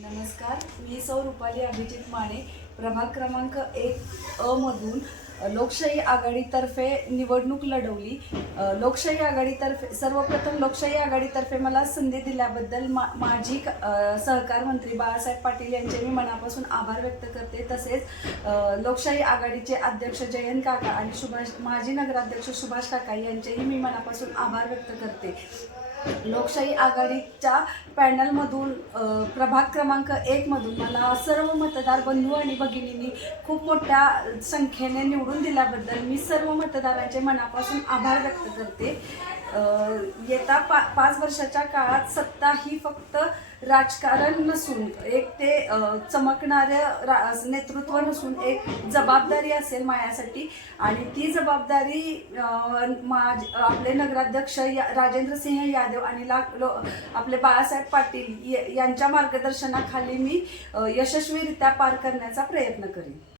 नमस्कार, मी सौ रुपाली अभिजित माने, प्रभाग क्रमांक 1 मधून लोकशाही आघाडीतर्फे निवडणूक लढवली। लोकशाही आघाडीतर्फे सर्वप्रथम लोकशाही आघाडीतर्फे मला संधी दिल्याबद्दल माजी सहकार मंत्री बाळासाहेब पाटील यांचे मी मनापासून आभार व्यक्त करते। तसेच लोकशाही आघाडीचे अध्यक्ष जयंत काका आणि माजी नगराध्यक्ष सुभाष काका यांचेही मी मनापासून आभार व्यक्त करते। लोकशाही आघाडीच्या पॅनलमधून प्रभाग क्रमांक 1 मधून मला सर्व मतदार बंधू आणि भगिनींनी खूप मोठ्या संख्येने निवडून दिल्याबद्दल मी सर्व मतदारांचे मनापासून आभार व्यक्त करते। येत्या 5 वर्षाच्या काळात सत्ता ही फक्त राजकारण नसून एक ते चमकणारं नेतृत्व नसून एक जबाबदारी असेल माझ्यासाठी, आणि ती जबाबदारी आपले नगराध्यक्ष राजेंद्र सिंह यादव आणि आपले बाळासाहेब पाटील यांच्या मार्गदर्शनाखाली मी यशस्वीरित्या पार करण्याचा प्रयत्न करेन।